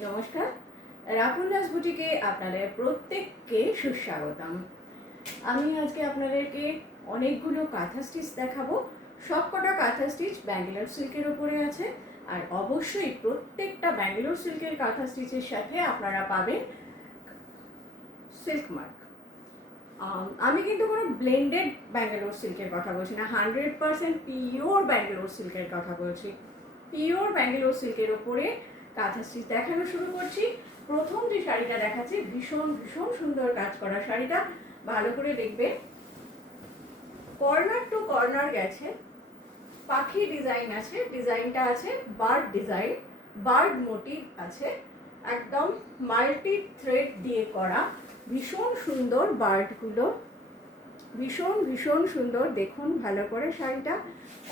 নমস্কার, রাকুলদাস বুটিকে আপনাদের প্রত্যেককে সুস্বাগতম। আমি আজকে আপনাদেরকে অনেকগুলো কাঁথা স্টিচ দেখাবো। সবকটা কাঁথা স্টিচ ব্যাঙ্গালোর সিল্কের উপরে আছে, আর অবশ্যই প্রত্যেকটা ব্যাঙ্গালোর সিল্কের কাঁথা স্টিচের সাথে আপনারা পাবেন সিল্ক মার্ক। আমি কিন্তু কোনো ব্লেন্ডেড ব্যাঙ্গালোর সিল্কের কথা বলছি না, 100% পিওর ব্যাঙ্গালোর সিল্কের কথা বলছি। পিওর ব্যাঙ্গালোর সিল্কের ওপরে কাঁথা স্টিচ দেখানো শুরু করছি। প্রথম যে শাড়িটা দেখাচ্ছি ভীষণ ভীষণ সুন্দর কাজ করা শাড়িটা, ভালো করে দেখবে। কর্নার টু কর্নার গেছে, পাখি ডিজাইন আছে, ডিজাইনটা আছে বার্ড ডিজাইন, বার্ড মোটিভ আছে, একদম মাল্টি থ্রেড দিয়ে করা। ভীষণ সুন্দর বার্ডগুলো, ভীষণ ভীষণ সুন্দর। দেখুন ভালো করে শাড়িটা,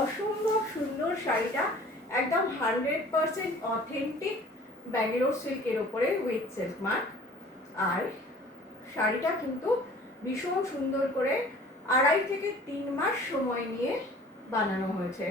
অসম্ভব সুন্দর শাড়িটা, একদম 100% অথেন্টিক ব্যাঙ্গালোর সিল্কের ওপরে উইথ সিল্ক মার্ক। আর শাড়িটা কিন্তু ভীষণ সুন্দর করে 2.5 থেকে 3 মাস সময় নিয়ে বানানো হয়েছে।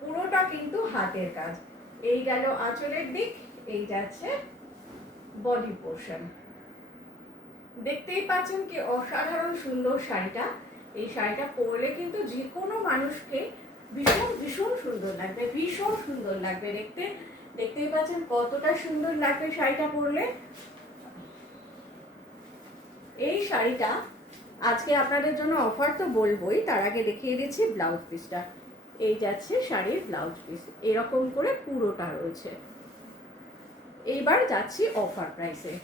পুরোটা কিন্তু হাতের কাজ। এই গেল আঁচলের দিক, এই যাচ্ছে বডি পোর্শন। দেখতেই পাচ্ছেন কি অসাধারণ সুন্দর শাড়িটা। এই শাড়িটা পরলে কিন্তু যে কোনো মানুষকে ভীষণ ভীষণ সুন্দর লাগবে, ভীষণ সুন্দর লাগবে দেখতে। দেখতেই পাচ্ছেন কতটা সুন্দর লাগবে শাড়িটা পরলে। এই শাড়িটা আজকে আপনাদের জন্য অফার তো বলবোই, তার আগে দেখিয়ে দিচ্ছি ব্লাউজ পিসটা। এই যাচ্ছে শাড়ির ব্লাউজ পিস, এরকম করে পুরোটা রয়েছে। এইবার যাচ্ছি অফার প্রাইসে।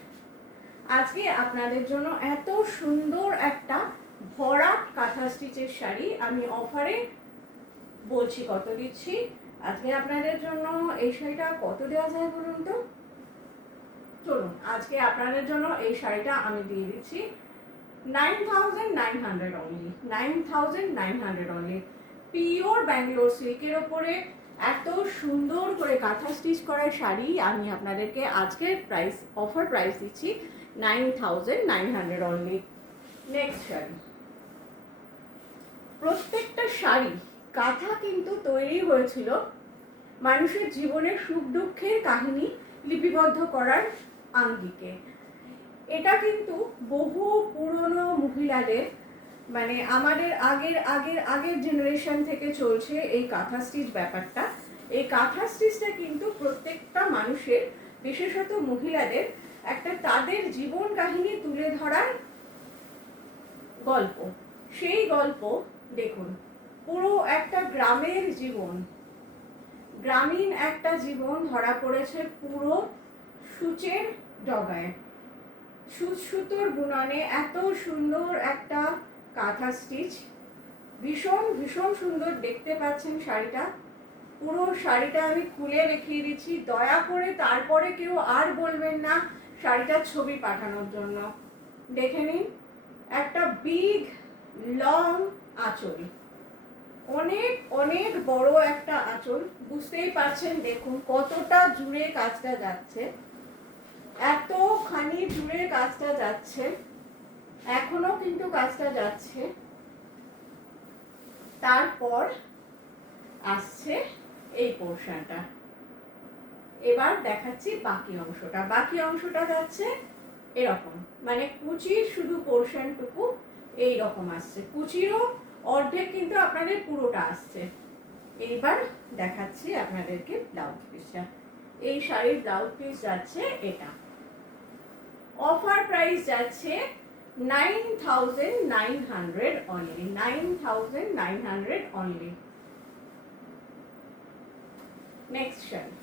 আজকে আপনাদের জন্য এত সুন্দর একটা ভরাট কাঁথা স্টিচের শাড়ি আমি অফারে বলছি কত দিচ্ছি। আজকে আপনাদের জন্য এই শাড়িটা কত দেওয়া যায় বলুন তো? চলুন আজকে আপনাদের জন্য এই শাড়িটা আমি দিয়ে দিচ্ছি 9,900 অনলি, 9,900 অনলি। পিওর ব্যাঙ্গালোর সিল্কের ওপরে এত সুন্দর করে কাঁথা স্টিচ করা শাড়ি আমি আপনাদেরকে আজকের প্রাইস, অফার প্রাইস দিচ্ছি 9,900 অনলি। নেক্সট শাড়ি। প্রত্যেকটা শাড়ি কাঁথা কিন্তু তৈরি হয়েছিল মানুষের জীবনের সুখ দুঃখের কাহিনী লিপিবদ্ধ করার আঙ্গিকে। এটা কিন্তু বহু পুরনো মহিলাদের, মানে আমাদের আগের আগের আগের জেনারেশন থেকে চলছে এই কাঁথা স্টিচ ব্যাপারটা। এই কাঁথা স্টিচটা কিন্তু প্রত্যেকটা মানুষের, বিশেষত মহিলাদের একটা তাদের জীবন কাহিনী তুলে ধরার গল্প। সেই গল্প দেখুন, পুরো একটা গ্রামের জীবন, গ্রামীণ একটা জীবন ধরা পড়েছে পুরো সূচের ডগায়। সুতোর বুননে এত সুন্দর একটা কাঁথা স্টিচ, ভীষণ ভীষণ সুন্দর দেখতে পাচ্ছেন শাড়িটা। পুরো শাড়িটা আমি খুলে দেখিয়ে দিচ্ছি, দয়া করে তারপরে কেউ আর বলবেন না শাড়িটার ছবি পাঠানোর জন্য। দেখে নিন, একটা বিগ লং আঁচল, অনেক অনেক বড় একটা আঁচল, বুঝতেই পারছেন। দেখুন কতটা জুড়ে কাজটা যাচ্ছে, এতখানি জুড়ে কাজটা যাচ্ছে, এখনো কিন্তু কাজটা যাচ্ছে। তারপর আসছে এই পোর্শনটা। এবার দেখাচ্ছি বাকি অংশটা। বাকি অংশটা যাচ্ছে এরকম, মানে কুচির শুধু পোর্শনটুকু এইরকম আসছে, কুচিরও অর্ধেক কিন্তু আপনাদের পুরোটা আসছে। এইবার দেখাচ্ছি আপনাদেরকে ব্লাউজ পিসটা। এই শাড়ির ব্লাউজ পিস যাচ্ছে এটা। অফার প্রাইস যাচ্ছে 9,900 অনলি, 9,900 অনলি। নেক্সট শাড়ি।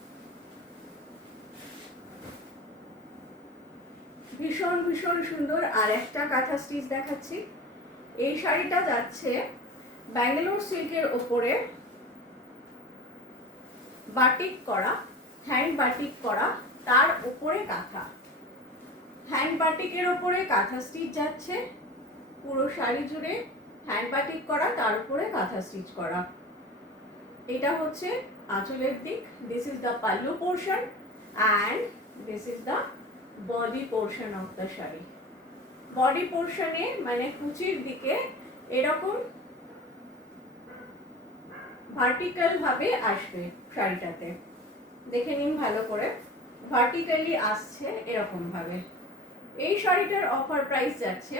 ভীষণ ভীষণ সুন্দর আর একটা কাঁথা স্টিচ দেখাচ্ছি। এই শাড়িটা যাচ্ছে ব্যাঙ্গালোর সিল্কের ওপরে বাটিক করা, হ্যান্ড বাটিক করা, তার উপরে কাঁথা। হ্যান্ড বাটিকের ওপরে কাঁথা স্টিচ যাচ্ছে পুরো শাড়ি জুড়ে, হ্যান্ড বাটিক করা, তার উপরে কাঁথা স্টিচ করা। এটা হচ্ছে আঁচলের দিক। This is the pallu portion and this is the body portion of the sari. Body পোর্শনে মানে কুচির দিকে এরকম ভার্টিক্যাল ভাবে আসবে শাড়িটাতে। দেখে নিন ভালো করে। ভার্টিক্যালি আসছে এরকম ভাবে। এই শাড়িটার অফার প্রাইস যাচ্ছে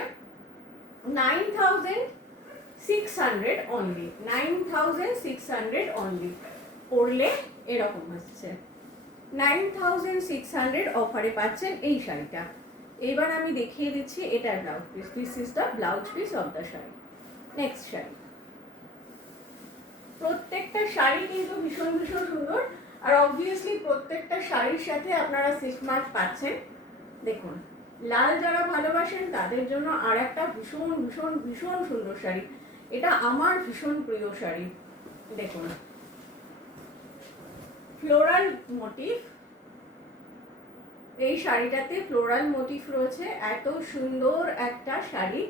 9600 অনলি, 9600 অনলি। পরলে এরকম আসছে, 9600 অফারে পাচ্ছেন এই শাড়িটা। এবার আমি দেখিয়ে দিচ্ছি এটার blouse piece. This is the blouse piece of the sari. Next sari. প্রত্যেকটা শাড়ি কিন্তু ভীষণ ভীষণ সুন্দর, আর অবভিয়াসলি প্রত্যেকটা শাড়ির সাথে আপনারা সিল্ক মার্ক পাচ্ছেন। দেখুন, লাল যারা ভালোবাসেন তাদের জন্য আর একটা ভীষণ ভীষণ ভীষণ সুন্দর শাড়ি। এটা আমার ভীষণ প্রিয় শাড়ি। দেখুন, ফ্লোরাল মোটিভ, এই শাড়িটাতে ফ্লোরাল মোটিভ রয়েছে। এত সুন্দর একটা শাড়ি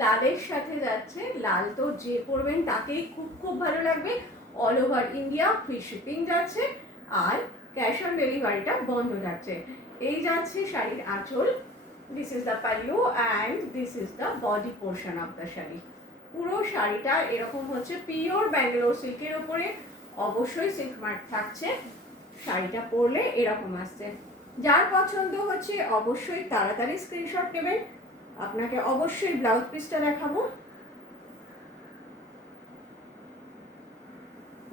লালের সাথে যাচ্ছে। লাল তো যে পরবেন তাকেই খুব খুব ভালো লাগবে। All over India free shipping যাচ্ছে, আর ক্যাশ অন ডেলিভারিটা বন্ধ যাচ্ছে। এই যাচ্ছে শাড়ির আঁচল। This is the pallu and this is the body portion of the sari. পুরো শাড়িটা এরকম হচ্ছে পিওর ব্যাঙ্গালোর সিল্কের ওপরে, অবশ্যই সিল্ক মার্ক থাকছে। শাড়িটা পরলে এরকম আসছে। যার পছন্দ হচ্ছে অবশ্যই তাড়াতাড়ি স্ক্রিনশট নেবেন। আপনাকে অবশ্যই ব্লাউজ পিসটা দেখাবো।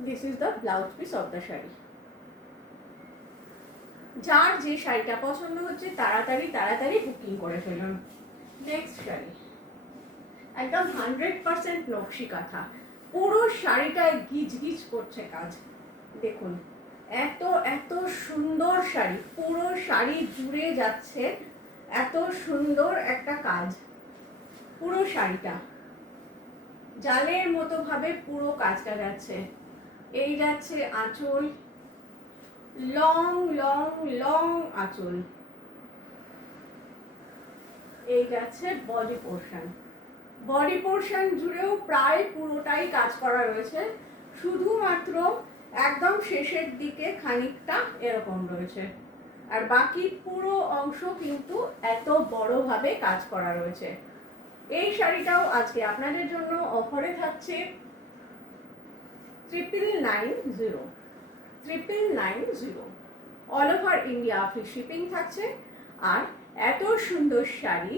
This is the blouse piece of the sari. যার যে শাড়িটা পছন্দ হচ্ছে তাড়াতাড়ি তাড়াতাড়ি বুকিং করে ফেলুন। নেক্সট শাড়ি, একদম 100% নকশি কাঁথা। পুরো শাড়িটায় গিজ গিজ করছে কাজ। দেখুন, এত এত সুন্দর শাড়ি, পুরো শাড়ি জুড়ে যাচ্ছে এত সুন্দর একটা কাজ। পুরো শাড়িটা জালের মতো ভাবে পুরো কাজটা যাচ্ছে। এই যাচ্ছে আঁচল, লং লং লং আঁচল। এই যাচ্ছে বডি পোর্শন। বডি পোর্শন জুড়েও প্রায় পুরোটাই কাজ করা রয়েছে, শুধুমাত্র একদম শেষের দিকে খানিকটা এরকম রয়েছে, আর বাকি পুরো অংশ কিন্তু এত বড়ভাবে কাজ করা রয়েছে। এই শাড়িটাও আজকে আপনাদের জন্য অফারে থাকছে 999 all over India free shipping থাকছে। আর এত সুন্দর শাড়ি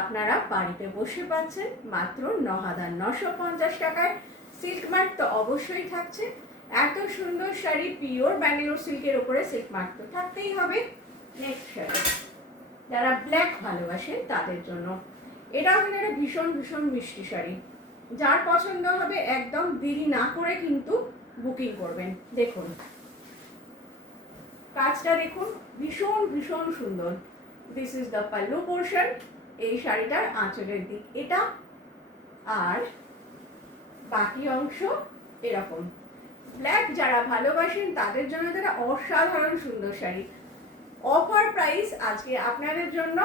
আপনারা বাড়িতে বসে পাচ্ছেন মাত্র 9950 টাকায়। সিল্ক মার্ক তো অবশ্যই থাকছে। এত সুন্দর শাড়ি পিওর ব্যাঙ্গালোর সিল্কের উপরে সিল্ক মার্ক তো থাকতেই হবে। নেক্সট শাড়ি, যারা ব্ল্যাক ভালোবাসেন তাদের জন্য এটাও কিন্তু একটা ভীষণ ভীষণ মিষ্টি শাড়ি। যার পছন্দ হবে একদম দেরি না করে কিন্তু বুকিং করবেন। দেখুন কাজটা, দেখুন ভীষণ ভীষণ সুন্দর। This is the pallu portion. এই শাড়িটার আঁচলের দিক এটা, আর বাকি অংশ এরকম। ব্ল্যাক যারা ভালোবাসেন তাদের জন্য তারা অসাধারণ সুন্দর শাড়ি। অফার প্রাইস আজকে আপনাদের জন্য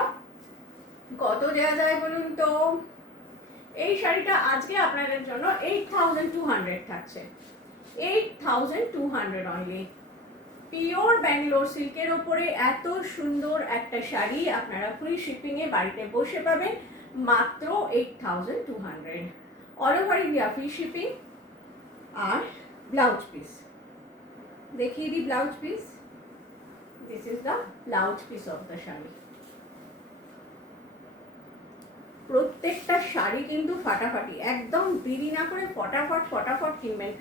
কত দেওয়া যায় বলুন তো? এই শাড়িটা আজকে আপনাদের জন্য 8200 থাকছে। 8200 অনলি। পিওর ব্যাঙ্গালোর সিল্কের ওপরে এত সুন্দর একটা শাড়ি আপনারা ফ্রি শিপিংয়ে বাড়িতে বসে পাবেন মাত্র 8200। All over India free shipping. আর ব্লাউজ পিস দেখিয়ে দিই। Blouse piece, this is the blouse piece of the sari. প্রত্যেকটা শাড়ি কিন্তু ফাটাফাটি, একদম দেরি না করে ফটাফট ফটাফট কিনবেন।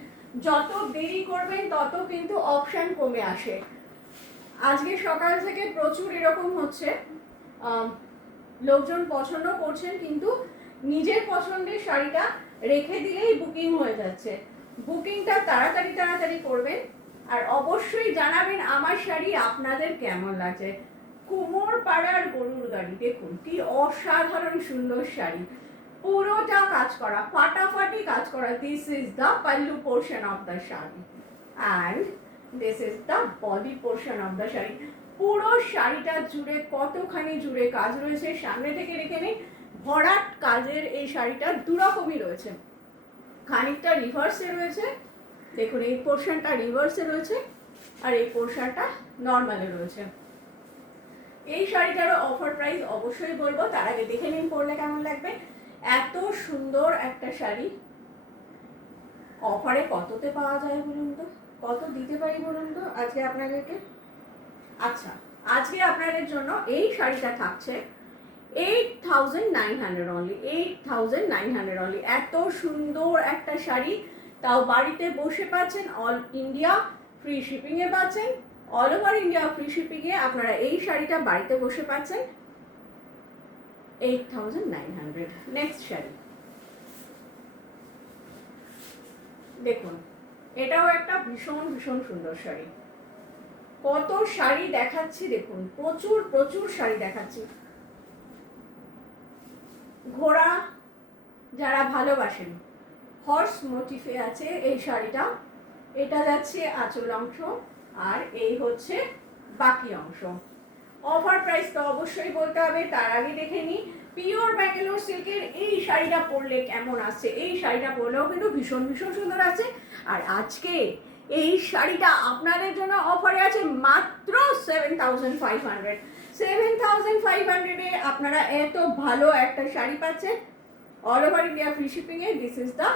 যত দেরি করবেন তত কিন্তু অপশন কমে আসে। আজকে সকাল থেকে প্রচুর এরকম হচ্ছে, লোকজন পছন্দ করছেন কিন্তু নিজের পছন্দের শাড়িটা রেখে দিলেই বুকিং হয়ে যাচ্ছে। বুকিংটা তাড়াতাড়ি তাড়াতাড়ি করবেন, আর অবশ্যই জানাবেন আমার শাড়ি আপনাদের কেমন লাগছে। কুমোর পাড়ার গরুর গাড়ি, দেখুন কি অসাধারণ সুন্দর শাড়ি, পুরোটা কাজ করা, ফাটাফাটি কাজ করা। This is the pallu portion of the sari and this is the body portion of the sari. পুরো শাড়িটা জুড়ে কতখানি জুড়ে কাজ রয়েছে সামনে থেকে রেখে নেই। ভরাট কাজের এই শাড়িটা দুরকমই রয়েছে, খানিকটা রিভার্সে রয়েছে। দেখুন এই পোর্শনটা রিভার্সে রয়েছে আর এই পোর্শনটা নর্মালে রয়েছে। এই শাড়িটারও অফার প্রাইস অবশ্যই বলবো, তার আগে দেখে নিন পরলে কেমন লাগবে। এত সুন্দর একটা শাড়ি অফারে কততে পাওয়া যায় বলুন তো, কত দিতে পারি বলুন তো আজকে আপনাদেরকে? আচ্ছা, আজকে আপনাদের জন্য এই শাড়িটা থাকছে 8,900 অনলি, 8,900 অনলি। এত সুন্দর একটা শাড়ি, তাও বাড়িতে বসে পাচ্ছেন, অল ইন্ডিয়া ফ্রি শিপিংয়ে পাচ্ছেন, অল ওভার ইন্ডিয়া ফ্রি শিপিংয়ে আপনারা এই শাড়িটা বাড়িতে বসে পাচ্ছেন 8,900। নেক্সট শাড়ি দেখুন, এটাও একটা ভীষণ ভীষণ সুন্দর শাড়ি। কত শাড়ি দেখাচ্ছি দেখুন, প্রচুর প্রচুর শাড়ি দেখাচ্ছি। ঘোড়া যারা ভালোবাসেন, হর্স মোটিফে আছে এই শাড়িটা। এটা যাচ্ছে আঁচল অংশ, আর এই হচ্ছে বাকি অংশ। অফার প্রাইস তো অবশ্যই বলতে হবে, তার আগে দেখে নিই পিওর ব্যাঙ্গালোর সিল্কের এই শাড়িটা পরলে কেমন আসছে। এই শাড়িটা পরলেও কিন্তু ভীষণ ভীষণ সুন্দর আছে। আর আজকে এই শাড়িটা আপনাদের জন্য অফারে আছে মাত্র 7,500। 7,500-এ আপনারা এত ভালো একটা শাড়ি পাচ্ছেন অল ওভার ইন্ডিয়া ফ্রি শিপিংয়ে। This is the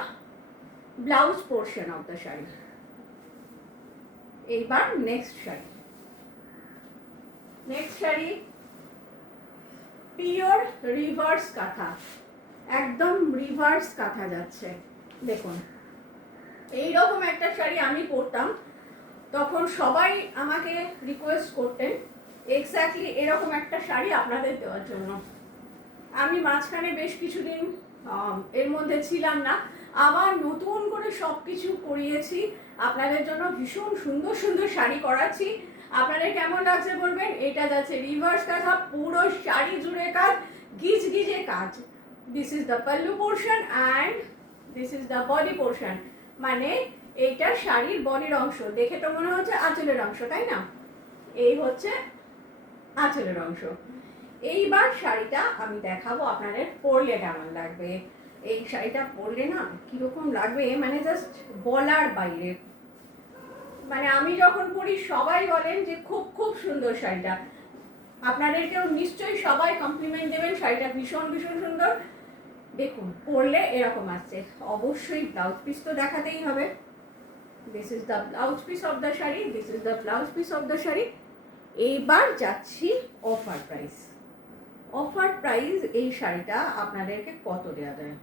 blouse portion of the sari. এইবার নেক্সট শাড়ি, নেক্সট শাড়ি পিওর রিভার্স কাঁথা, একদম রিভার্স কাঁথা যাচ্ছে। দেখুন, এইরকম একটা শাড়ি আমি পরতাম, তখন সবাই আমাকে রিকোয়েস্ট করতেন এক্স্যাক্টলি এরকম একটা শাড়ি আপনাদের দেওয়ার জন্য। আমি মাঝখানে বেশ কিছুদিন এর মধ্যে ছিলাম না, আবার নতুন করে সব কিছু করিয়েছি আপনাদের জন্য, ভীষণ সুন্দর সুন্দর শাড়ি করাচ্ছি। আপনাদের কেমন লাগছে বলবেন। এটা যাচ্ছে রিভার্স কাঁথা, পুরো শাড়ি জুড়ে কাজ, গিজ গিজে কাজ। This is the pallu portion and this is the body portion. মানে এইটা শাড়ির বডির অংশ, দেখে তো মনে হচ্ছে আঁচলের অংশ, তাই না? এই হচ্ছে আঁচলের অংশ। এইবার শাড়িটা আমি দেখাবো আপনাদের পরলে কেমন লাগবে। এই শাড়িটা পরলে না কিরকম লাগবে মানে জাস্ট বলার বাইরে। মানে আমি যখন পরি সবাই বলেন যে খুব খুব সুন্দর শাড়িটা। আপনাদেরকেও নিশ্চয়ই সবাই কমপ্লিমেন্ট দেবেন, শাড়িটা ভীষণ ভীষণ সুন্দর। দেখুন পরলে এরকম আসছে। অবশ্যই ব্লাউজ পিস তো দেখাতেই হবে। This is the blouse piece of the sari, this is the blouse piece of the sari. এইবার যাচ্ছি অফার প্রাইস। অফার প্রাইস এই শাড়িটা আপনাদেরকে কত দেওয়া যায়।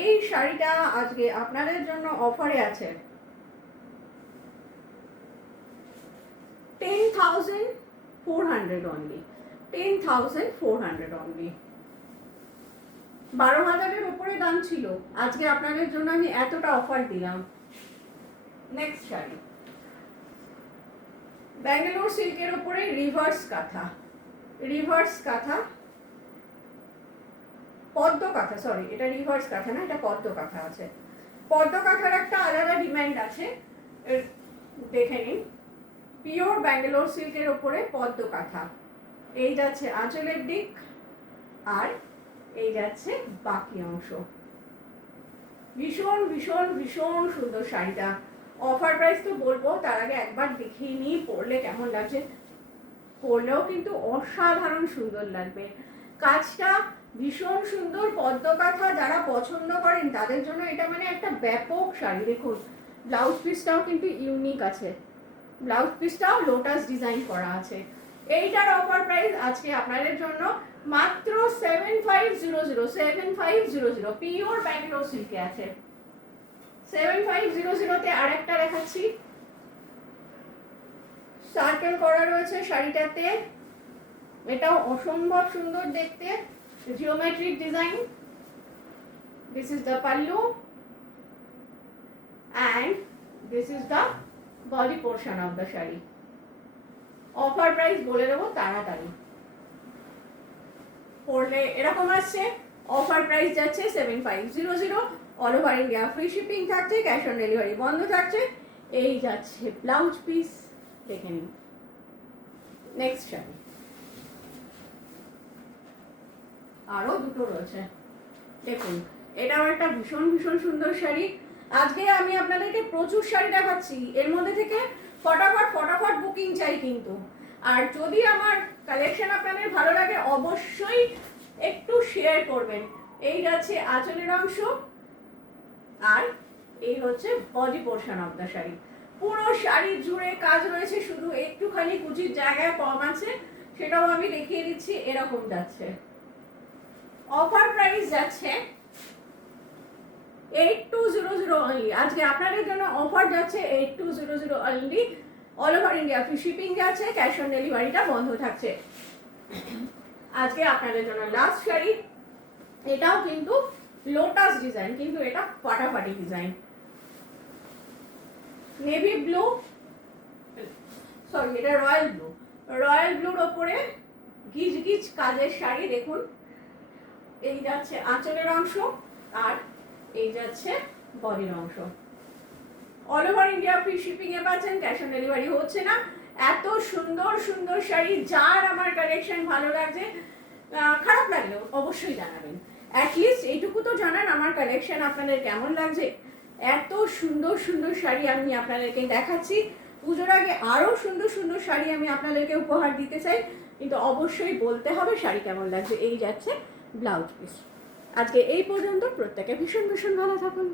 এই শাড়িটা আজকে আপনাদের জন্য অফারে আছে 10,400 অনলি, 10,400 অনলি। 12,000-এর উপরে দাম ছিল, আজকে আপনাদের জন্য আমি এতটা অফার দিলাম। নেক্সট শাড়ি ব্যাঙ্গালোর সিল্কের উপরে রিভার্স কাঁথা, রিভার্স কাঁথা, পদ্ম কাঁথা, সরি এটা রিভার্স কাঁথা না, এটা পদ্ম কাঁথা আছে। পদ্ম কাঁথার একটা আলাদা ডিমান্ড আছে, দেখে নিন। পিওর ব্যাঙ্গালোর সিল্কের উপরে পদ্ম কাঁথা। এই যাচ্ছে আঁচলের দিক, আর এই যাচ্ছে বাকি অংশ। ভীষণ ভীষণ ভীষণ সুন্দর শাড়িটা। অফার প্রাইস তো বলবো, তার আগে একবার দেখিয়ে নিই পরলে কেমন লাগছে। পরলেও কিন্তু অসাধারণ সুন্দর লাগবে। কাজটা ভীষণ সুন্দর, পদ্ম কাঁথা যারা পছন্দ করেন তাদের জন্য এটা মানে একটা ব্যাপক শাড়ি। দেখুন ব্লাউজ পিসটাও কিন্তু ইউনিক আছে, ব্লাউজ পিসটাও লোটাস ডিজাইন করা আছে। এইটার অফার প্রাইস আজকে আপনাদের জন্য মাত্র 7,500, 7,500 পিওর ব্যাঙ্গালোর সিল্কে আছে। 7,500-তে আরেকটা দেখাচ্ছি, সার্কেল করা রয়েছে শাড়িটাতে। এটাও অসম্ভব সুন্দর দেখতে, geometric design. This is the pallu and this is the body portion of the sari. Offer price বলে দেবো তাড়াতাড়ি, পড়লে এরকম আসছে। অফার প্রাইস যাচ্ছে 7,500, all over India free shipping থাকছে, ক্যাশ অন ডেলিভারি বন্ধ থাকছে। এই যাচ্ছে ব্লাউজ পিস, দেখে নিন। নেক্সট শাড়ি আরো দুটো রয়েছে, দেখুন এটাও একটা ভীষণ ভীষণ সুন্দর শাড়ি। আজকে আমি আপনাদেরকে প্রচুর শাড়ি দেখাচ্ছি, এর মধ্যে থেকে ফটাফট ফটাফট বুকিং চাই কিন্তু। আর যদি আমার কালেকশন আপনাদের ভালো লাগে অবশ্যই একটু শেয়ার করবেন। এই যাচ্ছে আঁচলের অংশ, আর এই হচ্ছে body portion of the sari. পুরো শাড়ি জুড়ে কাজ রয়েছে, শুধু একটুখানি কুচির জায়গায় কম আছে, সেটাও আমি দেখিয়ে দিচ্ছি। এরকম যাচ্ছে, অফার প্রাইস যাচ্ছে 8200 অনলি। আজকে আপনাদের জন্য অফার যাচ্ছে 8200 only. All over India free shipping যাচ্ছে, ক্যাশ অন ডেলিভারিটা বন্ধ থাকছে। আজকে আপনাদের জন্য লাস্ট শাড়ি, এটাও কিন্তু লোটাস ডিজাইন, কিন্তু এটা ফাটাফাটি ডিজাইন। নেভি ব্লু, সরি এটা রয়্যাল ব্লু, রয়্যাল ব্লুর ওপরে গিজ গিজ কাজের শাড়ি। দেখুন, এই যাচ্ছে আঁচলের অংশ আর এই যাচ্ছে বডির অংশ। All over India free shipping এ পাচ্ছেন, ক্যাশ অন ডেলিভারি হচ্ছে না। এত সুন্দর সুন্দর শাড়ি, যার আমার কালেকশন ভালো লাগছে, খারাপ লাগলেও অবশ্যই জানাবেন। অ্যাটলিস্ট এইটুকু তো জানান আমার কালেকশন আপনাদের কেমন লাগছে। এত সুন্দর সুন্দর শাড়ি আমি আপনাদেরকে দেখাচ্ছি। পুজোর আগে আরও সুন্দর সুন্দর শাড়ি আমি আপনাদেরকে উপহার দিতে চাই, কিন্তু অবশ্যই বলতে হবে শাড়ি কেমন লাগছে। এই যাচ্ছে ব্লাউজ পিস। আজকে এই পর্যন্ত, প্রত্যেকে ভীষণ ভীষণ ভালো থাকুন।